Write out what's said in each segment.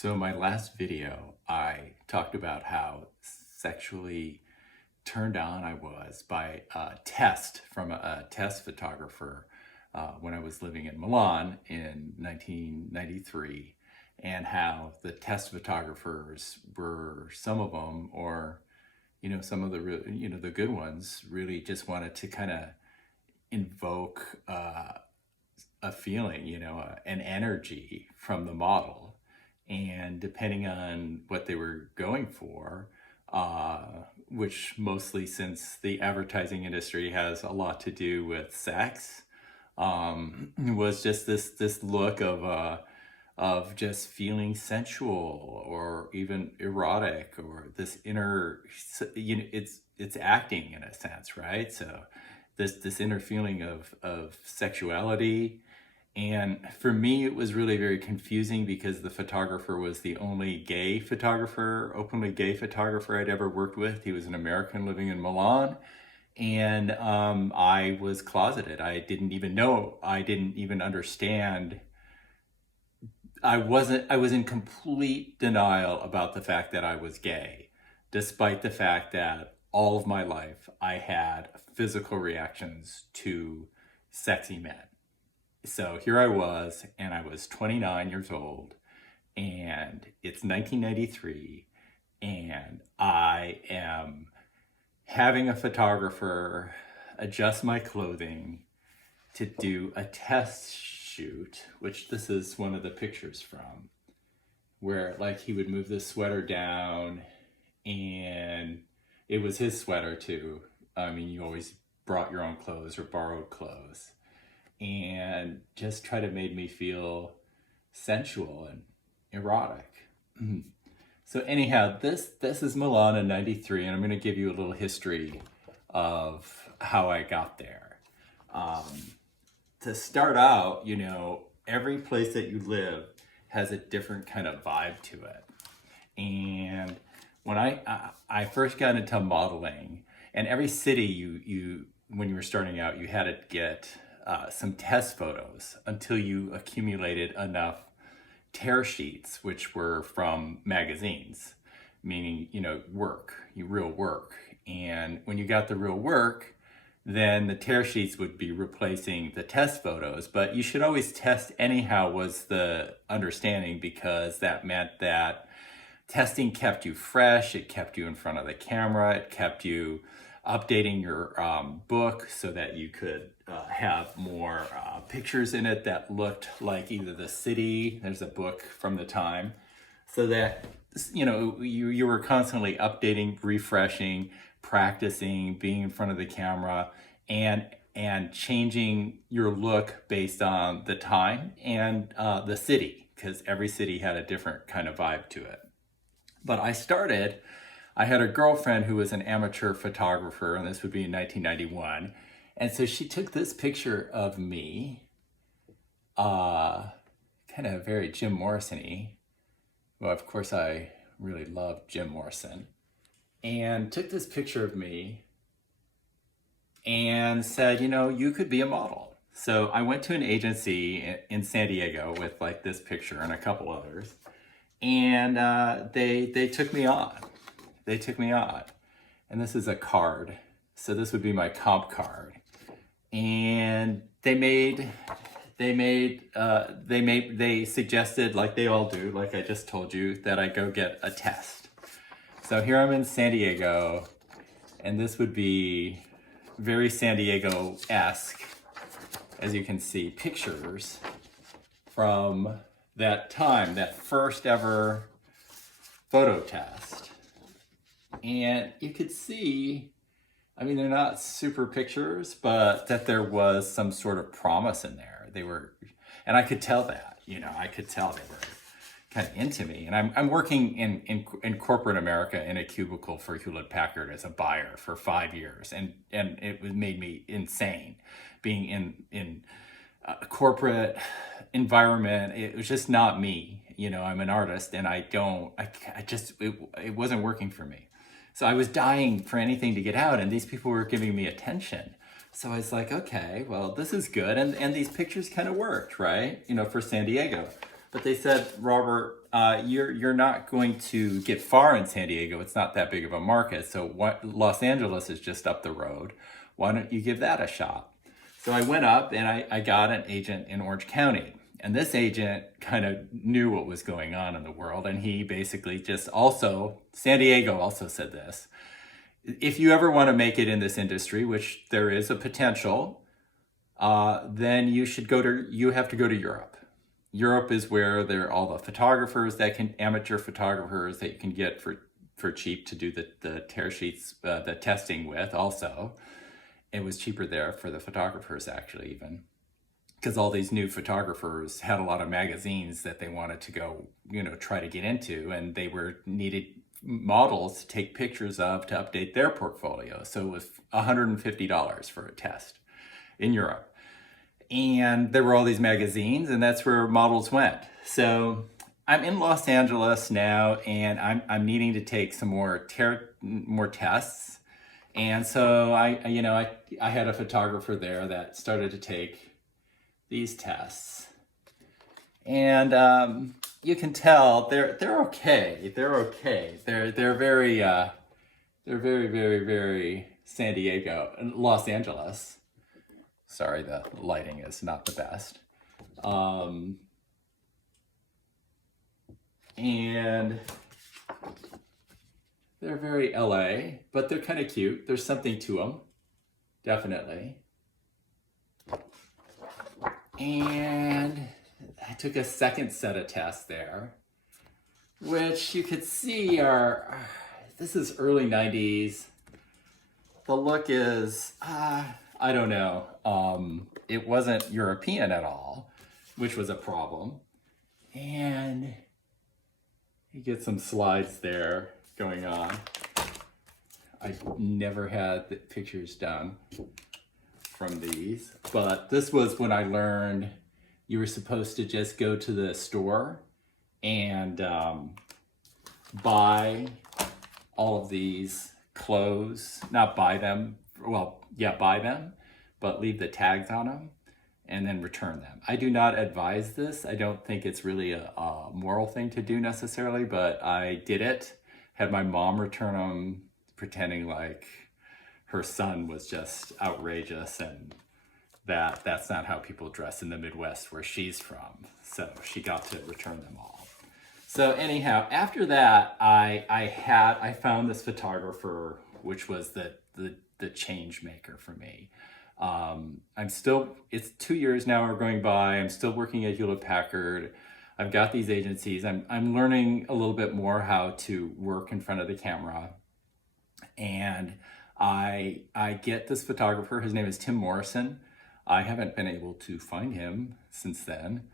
So in my last video, I talked about how sexually turned on I was by a test from a test photographer when I was living in Milan in 1993, and how the test photographers were, some of them, or some of the the good ones, really just wanted to kind of invoke a feeling, an energy from the model. And depending on what they were going for, uh, which mostly, since the advertising industry has a lot to do with sex, was just this look of just feeling sensual or even erotic, or this inner, it's acting in a sense, right? So this inner feeling of sexuality. And for me, it was really very confusing because the photographer was the only gay photographer, openly gay photographer I'd ever worked with. He was an American living in Milan. And I was closeted. I didn't even know, I didn't even understand. I was in complete denial about the fact that I was gay, despite the fact that all of my life I had physical reactions to sexy men. So here I was, and I was 29 years old, and it's 1993, and I am having a photographer adjust my clothing to do a test shoot, which this is one of the pictures from, where like he would move the sweater down, and it was his sweater too. I mean, you always brought your own clothes or borrowed clothes, and just try to make me feel sensual and erotic. So anyhow, this is Milan in 93, and I'm going to give you a little history of how I got there. To start out, every place that you live has a different kind of vibe to it. And when I first got into modeling, and every city you when you were starting out, you had to get some test photos until you accumulated enough tear sheets, which were from magazines, meaning, real work. And when you got the real work, then the tear sheets would be replacing the test photos. But you should always test anyhow, was the understanding, because that meant that testing kept you fresh, it kept you in front of the camera, it kept you updating your book so that you could have more pictures in it that looked like either the city, there's a book from the time, so that you were constantly updating, refreshing, practicing, being in front of the camera, and changing your look based on the time and the city, because every city had a different kind of vibe to it. But I had a girlfriend who was an amateur photographer, and this would be in 1991. And so she took this picture of me, kind of very Jim Morrison-y. Well, of course, I really love Jim Morrison. And took this picture of me and said, you could be a model. So I went to an agency in San Diego with like this picture and a couple others. And they took me on. And this is a card. So this would be my comp card. And they suggested, like they all do, like I just told you, that I go get a test. So here I'm in San Diego, and this would be very San Diego-esque, as you can see, pictures from that time, that first ever photo test. And you could see, I mean, they're not super pictures, but that there was some sort of promise in there. And I could tell that, I could tell they were kind of into me. And I'm working in corporate America in a cubicle for Hewlett Packard as a buyer for 5 years. And it made me insane being in a corporate environment. It was just not me. I'm an artist, and it wasn't working for me. So I was dying for anything to get out, and these people were giving me attention. So I was like, okay, well, this is good. And these pictures kind of worked, right? For San Diego. But they said, Robert, you're not going to get far in San Diego. It's not that big of a market. So Los Angeles is just up the road. Why don't you give that a shot? So I went up and I got an agent in Orange County. And this agent kind of knew what was going on in the world. And he basically just also, San Diego also said this: if you ever want to make it in this industry, which there is a potential, then you have to go to Europe. Europe is where there are all the photographers amateur photographers that you can get for cheap to do the tear sheets, the testing with. Also, it was cheaper there for the photographers, actually, even because all these new photographers had a lot of magazines that they wanted to go, try to get into, and they needed models to take pictures of to update their portfolio. So it was $150 for a test in Europe. And there were all these magazines, and that's where models went. So I'm in Los Angeles now, and I'm needing to take some more tests. And so I had a photographer there that started to take these tests, and you can tell they're okay. They're okay. They're very very, very San Diego and Los Angeles. Sorry, the lighting is not the best. And they're very LA, but they're kind of cute. There's something to them, definitely. And I took a second set of tests there, which you could see this is early 90s. The look is, I don't know. It wasn't European at all, which was a problem. And you get some slides there going on. I never had the pictures done from these, but this was when I learned you were supposed to just go to the store and buy all of these clothes, not buy them, buy them, but leave the tags on them and then return them. I do not advise this. I don't think it's really a moral thing to do necessarily, but I did it. Had my mom return them, pretending like her son was just outrageous and that's not how people dress in the Midwest where she's from. So she got to return them all. So anyhow, after that, I found this photographer, which was the change maker for me. It's 2 years now are going by. I'm still working at Hewlett Packard. I've got these agencies. I'm learning a little bit more how to work in front of the camera. And I get this photographer. His name is Tim Morrison. I haven't been able to find him since then.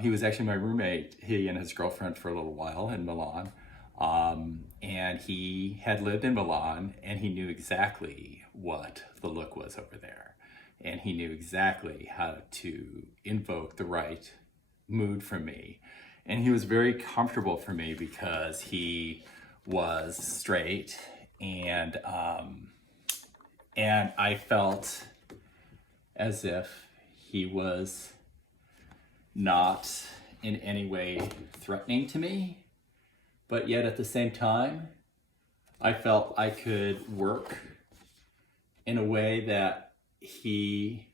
He was actually my roommate, he and his girlfriend, for a little while in Milan. And he had lived in Milan, and he knew exactly what the look was over there. And he knew exactly how to invoke the right mood from me. And he was very comfortable for me because he was straight, and I felt as if he was not in any way threatening to me, but yet at the same time, I felt I could work in a way that he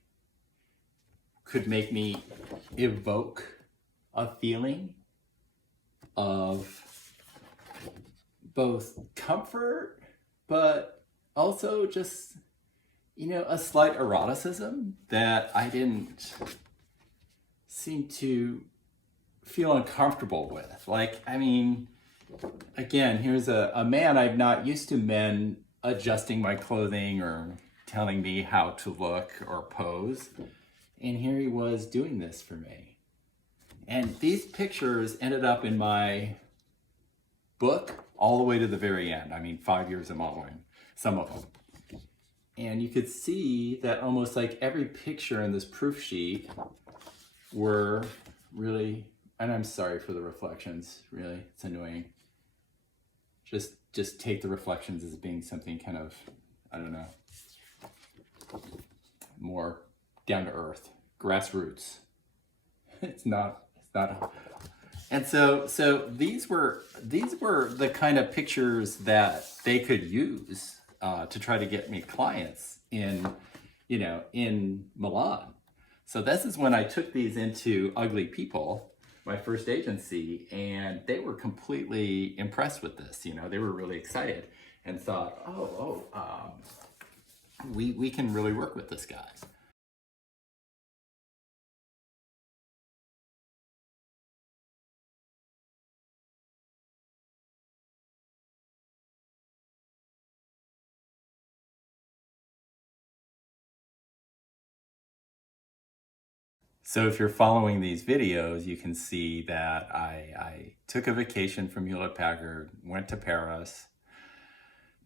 could make me evoke a feeling of both comfort, but also just, a slight eroticism that I didn't seem to feel uncomfortable with. Again, here's a man. I'm not used to men adjusting my clothing or telling me how to look or pose. And here he was doing this for me. And these pictures ended up in my book all the way to the very end. 5 years of modeling, some of them. And you could see that almost like every picture in this proof sheet were really, and I'm sorry for the reflections, really, it's annoying. Just take the reflections as being something kind of, I don't know, more down to earth, grassroots. It's not Not, and so these were the kind of pictures that they could use to try to get me clients in, in Milan. So this is when I took these into Ugly People, my first agency, and they were completely impressed with this. They were really excited and thought, we can really work with this guy. So if you're following these videos, you can see that I took a vacation from Hewlett Packard, went to Paris.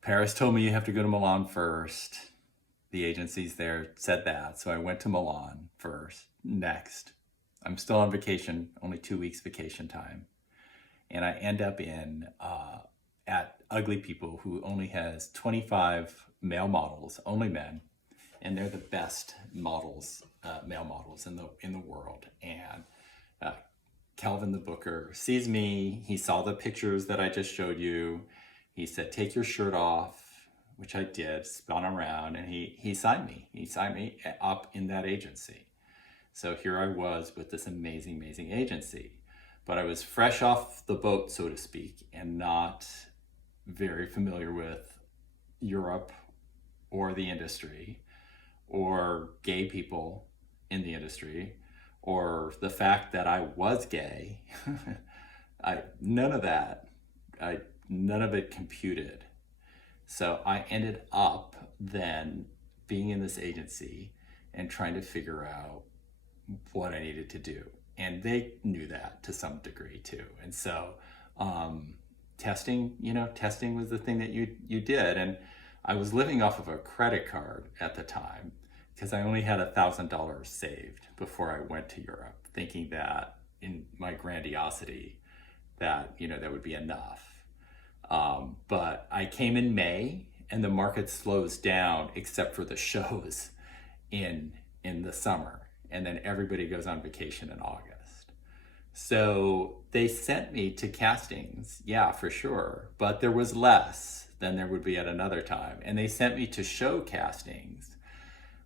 Paris told me you have to go to Milan first. The agencies there said that, so I went to Milan first. Next, I'm still on vacation, only 2 weeks vacation time, and I end up at Ugly People, who only has 25 male models, only men, and they're the best models, male models in the world. And Calvin the booker sees me. He saw the pictures that I just showed you. He said, "Take your shirt off," which I did, spun around, and he signed me. He signed me up in that agency. So here I was with this amazing, amazing agency. But I was fresh off the boat, so to speak, and not very familiar with Europe or the industry or gay people in the industry or the fact that I was gay. None of that, none of it computed. So I ended up then being in this agency and trying to figure out what I needed to do. And they knew that to some degree too. And so testing was the thing that you did. And I was living off of a credit card at the time because I only had $1,000 saved before I went to Europe, thinking that in my grandiosity that, that would be enough. But I came in May and the market slows down except for the shows in the summer. And then everybody goes on vacation in August. So they sent me to castings, yeah, for sure. But there was less than there would be at another time. And they sent me to show castings.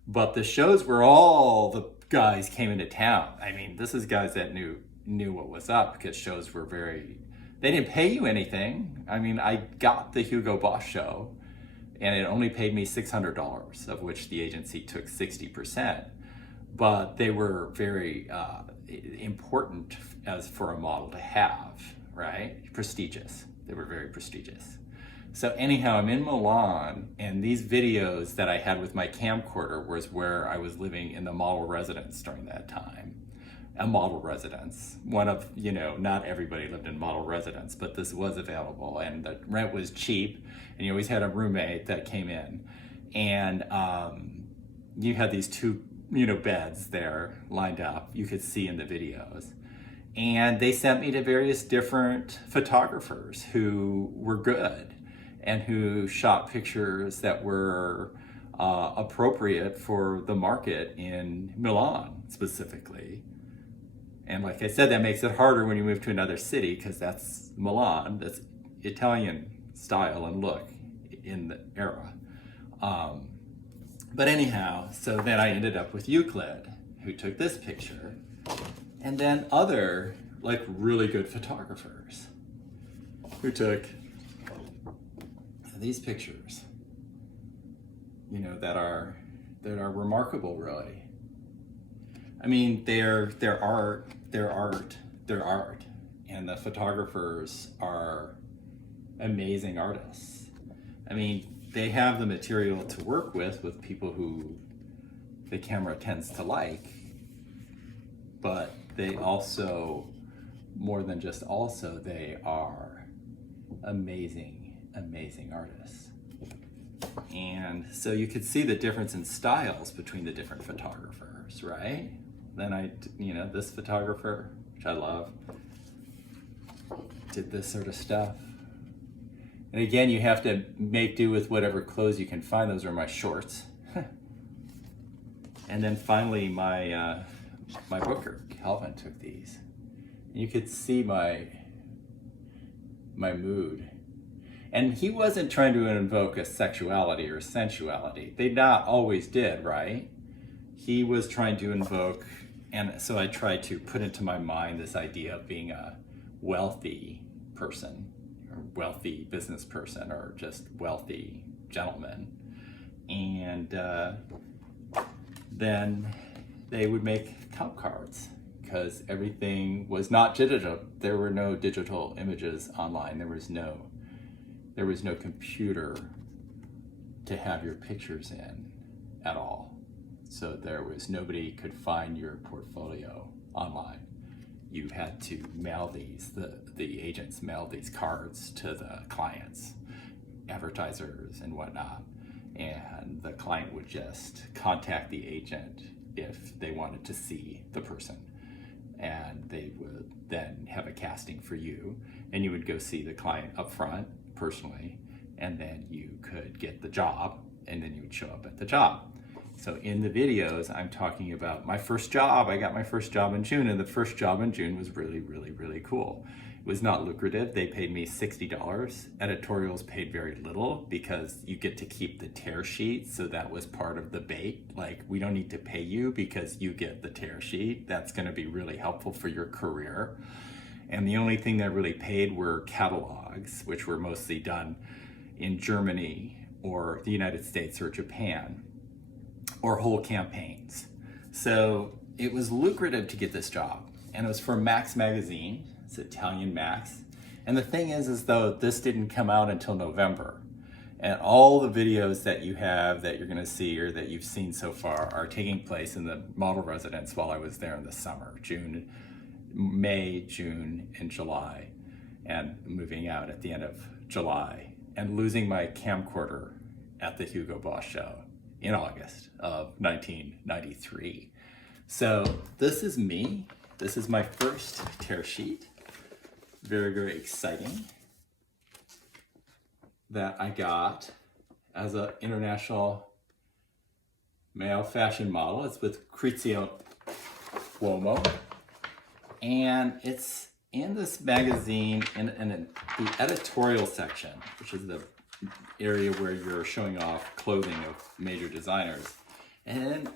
But the shows were all the guys came into town. I mean, this is guys that knew what was up because shows were they didn't pay you anything. I mean, I got the Hugo Boss show and it only paid me $600, of which the agency took 60%. But they were very important as for a model to have, right? Prestigious. They were very prestigious. So anyhow, I'm in Milan, and these videos that I had with my camcorder was where I was living in the model residence during that time. A model residence. One of, not everybody lived in model residence, but this was available, and the rent was cheap, and you always had a roommate that came in. And you had these two beds there lined up, you could see in the videos. And they sent me to various different photographers who were good and who shot pictures that were appropriate for the market in Milan specifically. And like I said, that makes it harder when you move to another city because that's Milan, that's Italian style and look in the era. But anyhow, so then I ended up with Euclid, who took this picture, and then other really good photographers who took these pictures, that are remarkable, really. I mean, they're art, and the photographers are amazing artists. I mean, they have the material to work with people who the camera tends to like, but they also, more than just also, they are amazing, amazing artists. And so you could see the difference in styles between the different photographers, right? Then this photographer, which I love, did this sort of stuff. And again, you have to make do with whatever clothes you can find. Those are my shorts. And then finally, my booker, Calvin, took these. You could see my mood. And he wasn't trying to invoke a sexuality or sensuality. They not always did, right? He was trying to invoke, and so I tried to put into my mind this idea of being a wealthy person, or wealthy business person, or just wealthy gentleman. And then they would make comp cards, because everything was not digital. There were no digital images online. There was no computer to have your pictures in at all. So nobody could find your portfolio online. You had to mail these, the agents mailed these cards to the clients, advertisers and whatnot. And the client would just contact the agent if they wanted to see the person. And they would then have a casting for you, and you would go see the client up front personally, and then you could get the job, and then you would show up at the job. So in the videos, I'm talking about my first job. I got my first job in June, and the first job in June was really, really, really cool. It was not lucrative. They paid me $60. Editorials paid very little because you get to keep the tear sheet. So that was part of the bait. Like, we don't need to pay you because you get the tear sheet. That's going to be really helpful for your career. And the only thing that really paid were catalogs, which were mostly done in Germany or the United States or Japan, or whole campaigns. So it was lucrative to get this job. And it was for Max magazine. It's Italian Max. And the thing is though, this didn't come out until November. And all the videos that you have that you're gonna see or that you've seen so far are taking place in the model residence while I was there in the summer, May, June, and July, and moving out at the end of July, and losing my camcorder at the Hugo Boss show in August of 1993. So this is me. This is my first tear sheet. Very, very exciting, that I got as an international male fashion model. It's with Crizio Cuomo. And it's in this magazine in the editorial section, which is the area where you're showing off clothing of major designers. And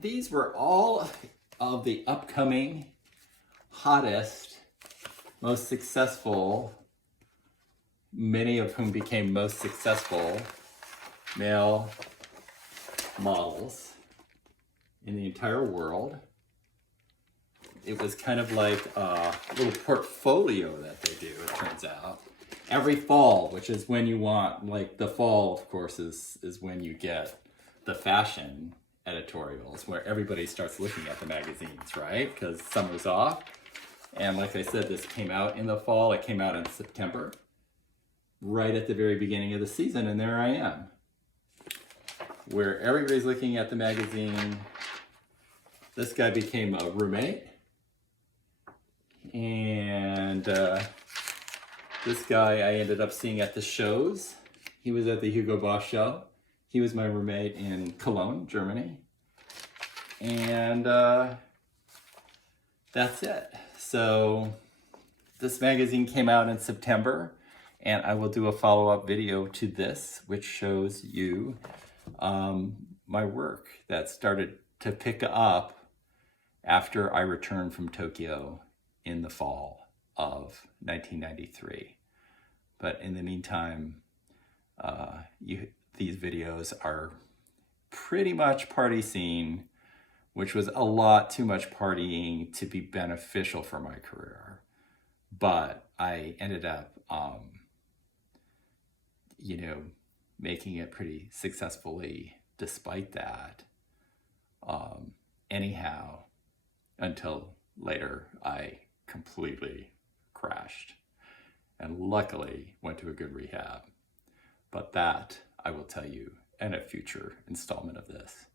these were all of the upcoming, hottest, most successful, many of whom became most successful male models in the entire world. It was kind of like a little portfolio that they do, it turns out. Every fall, which is when you want, like the fall, of course, is when you get the fashion editorials where everybody starts looking at the magazines, right? Because summer's off. And like I said, this came out in the fall. It came out in September, right at the very beginning of the season. And there I am, where everybody's looking at the magazine. This guy became a roommate. And this guy I ended up seeing at the shows. He was at the Hugo Boss show. He was my roommate in Cologne, Germany. And that's it. So this magazine came out in September, and I will do a follow-up video to this, which shows you my work that started to pick up after I returned from Tokyo in the fall of 1993. But in the meantime, these videos are pretty much party scene, which was a lot too much partying to be beneficial for my career. But I ended up, making it pretty successfully despite that. Anyhow, until later, I completely crashed and luckily went to a good rehab. But that I will tell you in a future installment of this.